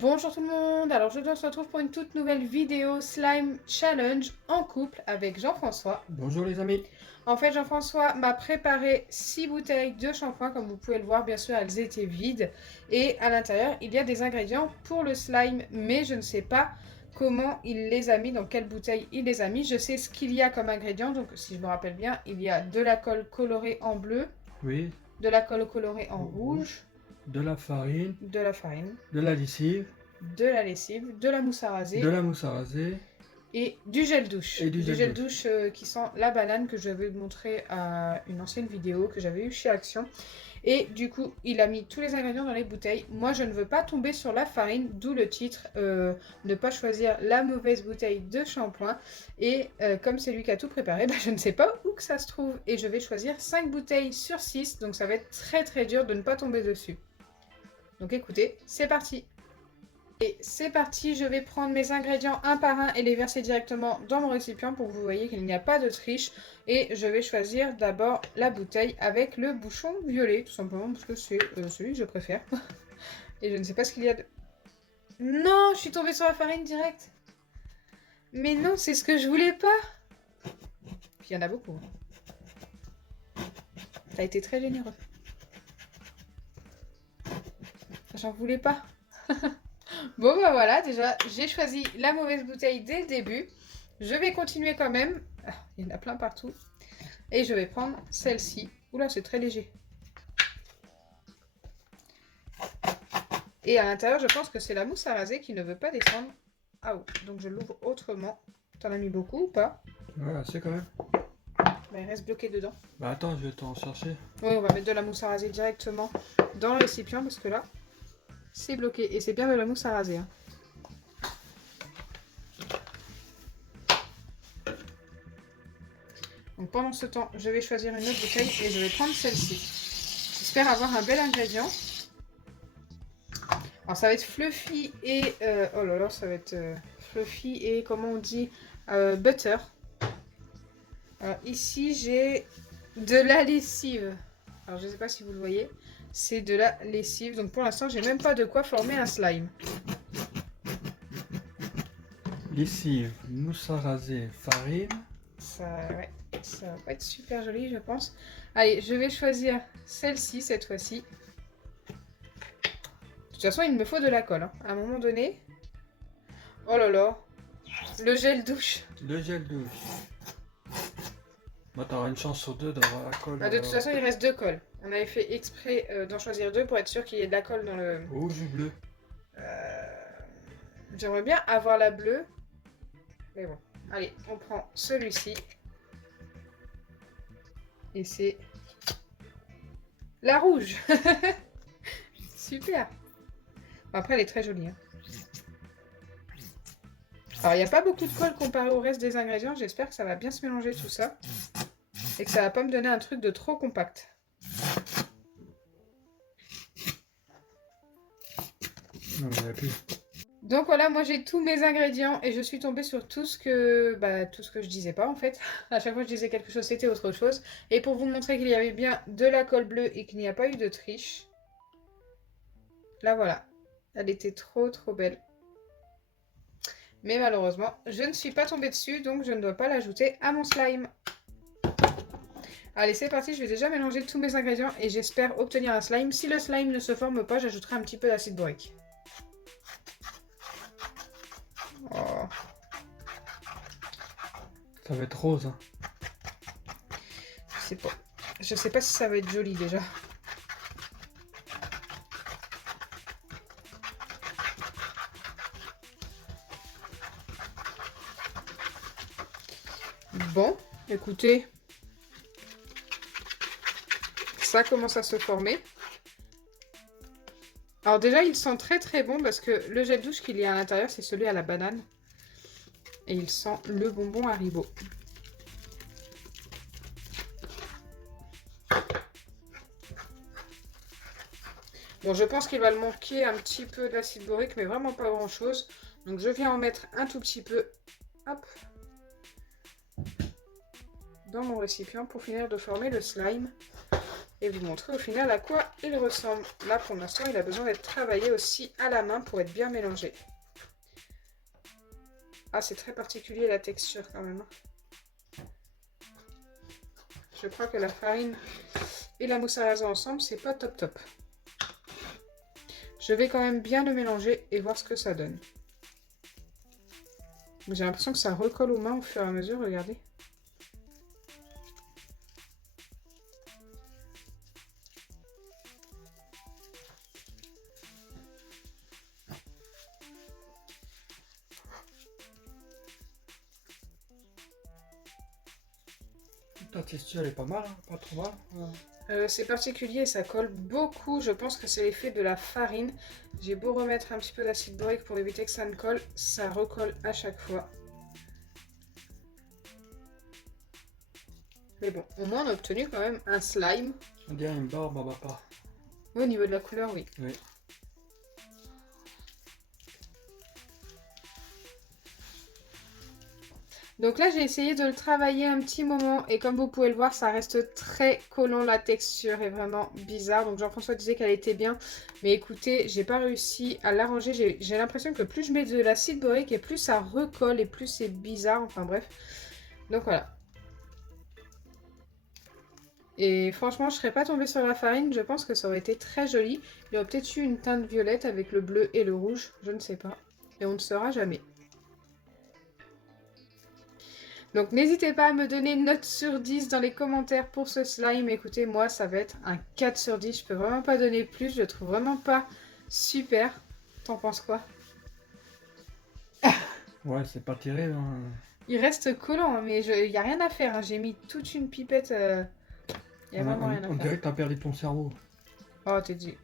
Bonjour tout le monde, alors aujourd'hui on se retrouve pour une toute nouvelle vidéo Slime Challenge en couple avec Jean-François. Bonjour les amis. En fait Jean-François m'a préparé 6 bouteilles de shampoing, comme vous pouvez le voir bien sûr elles étaient vides. Et à l'intérieur il y a des ingrédients pour le slime, mais je ne sais pas comment il les a mis, dans quelle bouteille il les a mis. Je sais ce qu'il y a comme ingrédients, donc si je me rappelle bien, il y a de la colle colorée en bleu, Oui. de la colle colorée en rouge, De la farine, de la farine, de la lessive, de la lessive, de la mousse à raser. de la mousse à raser Et du gel douche. et du gel douche qui sent la banane, que je vais montrer à une ancienne vidéo que j'avais eue chez Action. Et du coup, il a mis tous les ingrédients dans les bouteilles. Moi, je ne veux pas tomber sur la farine, d'où le titre, ne pas choisir la mauvaise bouteille de shampoing. Et comme c'est lui qui a tout préparé, bah, je ne sais pas où que ça se trouve. Et je vais choisir 5 bouteilles sur 6, donc ça va être très très dur de ne pas tomber dessus. Donc écoutez, c'est parti! Et c'est parti, je vais prendre mes ingrédients un par un et les verser directement dans mon récipient pour que vous voyez qu'il n'y a pas de triche. Et je vais choisir d'abord la bouteille avec le bouchon violet, tout simplement parce que c'est celui que je préfère. Et je ne sais pas ce qu'il y a de... Non, je suis tombée sur la farine directe. Mais non, c'est ce que je voulais pas. Puis il y en a beaucoup. T'as été très généreux. J'en voulais pas. Bon bah voilà, déjà j'ai choisi la mauvaise bouteille dès le début. Je vais continuer quand même. Ah, il y en a plein partout. Et je vais prendre celle-ci. Oula, c'est très léger. Et à l'intérieur, je pense que c'est la mousse à raser qui ne veut pas descendre. Ah oh, donc je l'ouvre autrement. T'en as mis beaucoup ou pas? Ouais, c'est quand même. Bah, il reste bloqué dedans. Bah attends, je vais t'en chercher. Oui, on va mettre de la mousse à raser directement dans le récipient parce que là, c'est bloqué. Et c'est bien de la mousse à raser. Hein. Donc pendant ce temps, je vais choisir une autre bouteille et je vais prendre celle-ci. J'espère avoir un bel ingrédient. Alors ça va être fluffy et... oh là là, ça va être fluffy et comment on dit butter. Alors ici j'ai de la lessive. Alors je ne sais pas si vous le voyez. C'est de la lessive. Donc pour l'instant, j'ai même pas de quoi former un slime. Lessive, mousse à raser, farine. Ouais, ça va pas être super joli, je pense. Allez, je vais choisir celle-ci cette fois-ci. De toute façon, il me faut de la colle. Hein. À un moment donné... Oh là là. Le gel douche. Le gel douche. Bah t'auras une chance sur deux d'avoir la colle. Ah, de toute façon, il reste 2 colles. On avait fait exprès d'en choisir 2 pour être sûr qu'il y ait de la colle dans le... Rouge ou bleu. J'aimerais bien avoir la bleue. Mais bon. Allez, on prend celui-ci. Et c'est... la rouge. Super. Bon, après, elle est très jolie. Hein. Alors, il n'y a pas beaucoup de colle comparé au reste des ingrédients. J'espère que ça va bien se mélanger tout ça. Et que ça va pas me donner un truc de trop compact. Non, il n'y en a plus. Donc voilà, moi j'ai tous mes ingrédients et je suis tombée sur tout ce que je disais pas en fait. À chaque fois que je disais quelque chose, c'était autre chose. Et pour vous montrer qu'il y avait bien de la colle bleue et qu'il n'y a pas eu de triche. Là voilà, elle était trop trop belle. Mais malheureusement, je ne suis pas tombée dessus, donc je ne dois pas l'ajouter à mon slime. Allez, c'est parti, je vais déjà mélanger tous mes ingrédients et j'espère obtenir un slime. Si le slime ne se forme pas, j'ajouterai un petit peu d'acide borique. Oh. Ça va être rose. Hein. Je sais pas si ça va être joli déjà. Bon, écoutez, ça commence à se former. Alors déjà, il sent très très bon parce que le gel douche qu'il y a à l'intérieur, c'est celui à la banane. Et il sent le bonbon Haribo. Bon, je pense qu'il va le manquer un petit peu d'acide borique, mais vraiment pas grand chose. Donc je viens en mettre un tout petit peu. Hop. Dans mon récipient pour finir de former le slime. et vous montrer au final à quoi il ressemble. Là, pour l'instant, il a besoin d'être travaillé aussi à la main pour être bien mélangé. Ah, c'est très particulier la texture quand même. Je crois que la farine et la mousse à raser ensemble, c'est pas top top. Je vais quand même bien le mélanger et voir ce que ça donne. J'ai l'impression que ça recolle aux mains au fur et à mesure, regardez. Ta texture elle est pas mal, hein, pas trop mal. C'est particulier, ça colle beaucoup. Je pense que c'est l'effet de la farine. J'ai beau remettre un petit peu d'acide borique pour éviter que ça ne colle, ça recolle à chaque fois. Mais bon, au moins on a obtenu quand même un slime. On dirait une barbe à papa. Oui, au niveau de la couleur, oui. Oui. Donc là, j'ai essayé de le travailler un petit moment et comme vous pouvez le voir, ça reste très collant. La texture est vraiment bizarre. Donc Jean-François disait qu'elle était bien. Mais écoutez, j'ai pas réussi à l'arranger. J'ai l'impression que plus je mets de l'acide borique et plus ça recolle et plus c'est bizarre. Enfin bref. Donc voilà. Et franchement, je serais pas tombée sur la farine. Je pense que ça aurait été très joli. Il y aurait peut-être eu une teinte violette avec le bleu et le rouge. Je ne sais pas. Et on ne saura jamais. Donc n'hésitez pas à me donner une note sur 10 dans les commentaires pour ce slime. Écoutez, moi ça va être un 4 sur 10. Je peux vraiment pas donner plus. Je le trouve vraiment pas super. T'en penses quoi? Ouais, c'est pas terrible. Hein. Il reste collant, hein, mais il n'y a rien à faire. Hein. J'ai mis toute une pipette. Il n'y a vraiment rien à On faire. dirait que t'as perdu ton cerveau. Oh, t'es dit.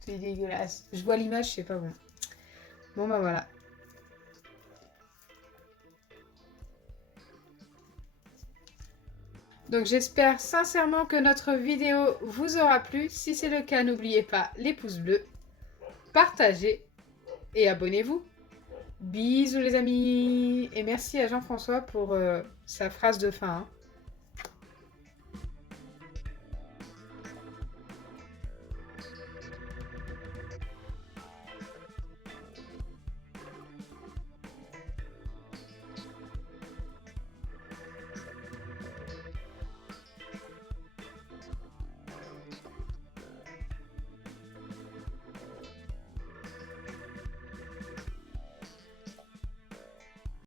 C'est dégueulasse. Je vois l'image, c'est pas bon. Bon bah voilà. Donc j'espère sincèrement que notre vidéo vous aura plu. Si c'est le cas, n'oubliez pas les pouces bleus, partagez et abonnez-vous. Bisous les amis. Et merci à Jean-François pour sa phrase de fin. Hein.